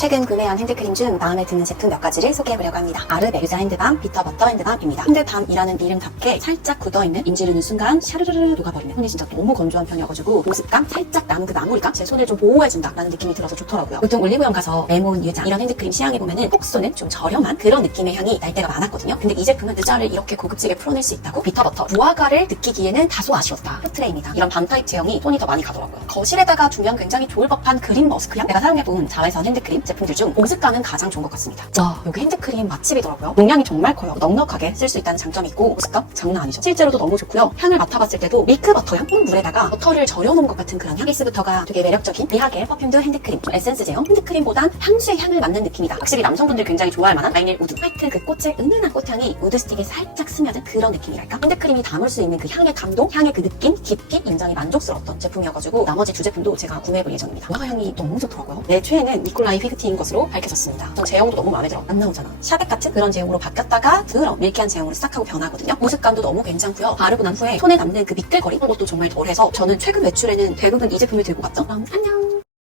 최근 구매한 핸드크림 중 마음에 드는 제품 몇 가지를 소개해보려고 합니다. 아르베르자 핸드밤, 비터 버터 핸드밤입니다. 핸드밤이라는 이름답게 살짝 굳어있는 인지르는 순간 샤르르르 녹아버리는 손이 진짜 너무 건조한 편이어가지고 보습감, 살짝 남은 그 마무리감 제 손을 좀 보호해준다라는 느낌이 들어서 좋더라고요. 보통 올리브영 가서 레몬, 유자 이런 핸드크림 시향해 보면은 톡 쏘는 좀 저렴한 그런 느낌의 향이 날 때가 많았거든요. 근데 이 제품은 느자를 이렇게 고급지게 풀어낼 수 있다고 비터 버터 무화과를 느끼기에는 다소 아쉬웠다. 포트레입니다. 이런 밤 타입 제형이 손이 더 많이 가더라고요. 거실에다가 두면 굉장히 좋을 법한 그린 머스크향 내가 사용해본 자외선 핸드크림 제품들 중 보습감은 가장 좋은 것 같습니다. 자, 여기 핸드크림 맛집이더라고요. 용량이 정말 커요. 넉넉하게 쓸 수 있다는 장점이 있고 보습감 장난 아니죠. 실제로도 너무 좋고요. 향을 맡아봤을 때도 밀크버터향? 콩물에다가 버터를 절여놓은 것 같은 그런 향기스부터가 되게 매력적인 리하게 퍼퓸드 핸드크림 좀 에센스 제형 핸드크림보단 향수의 향을 맡는 느낌이다. 확실히 남성분들 굉장히 좋아할 만한 라인일 우드 화이트 그 꽃의 은은한 꽃향이 우드 스틱에 살짝 스며든 그런 느낌이랄까? 핸드크림이 담을 수 있는 그 향의 감동, 향의 그 느낌, 깊이 굉장히 만족스러웠던 제품이어가지고 나머지 두 제품도 제가 구매해볼 예정입니다. 무화과 향이 너무 좋더라고요. 내 최애는 니콜라이 휘그 티인 것으로 밝혀졌습니다. 전 제형도 너무 마음에 들어. 안 나오잖아. 샤벳 같은 그런 제형으로 바뀌었다가 그런 밀키한 제형으로 시작하고 변하거든요. 보습감도 너무 괜찮고요. 바르고 난 후에 손에 남는 그 미끌거리는 것도 정말 덜해서 저는 최근 외출에는 대부분 이 제품을 들고 갔죠. 안녕!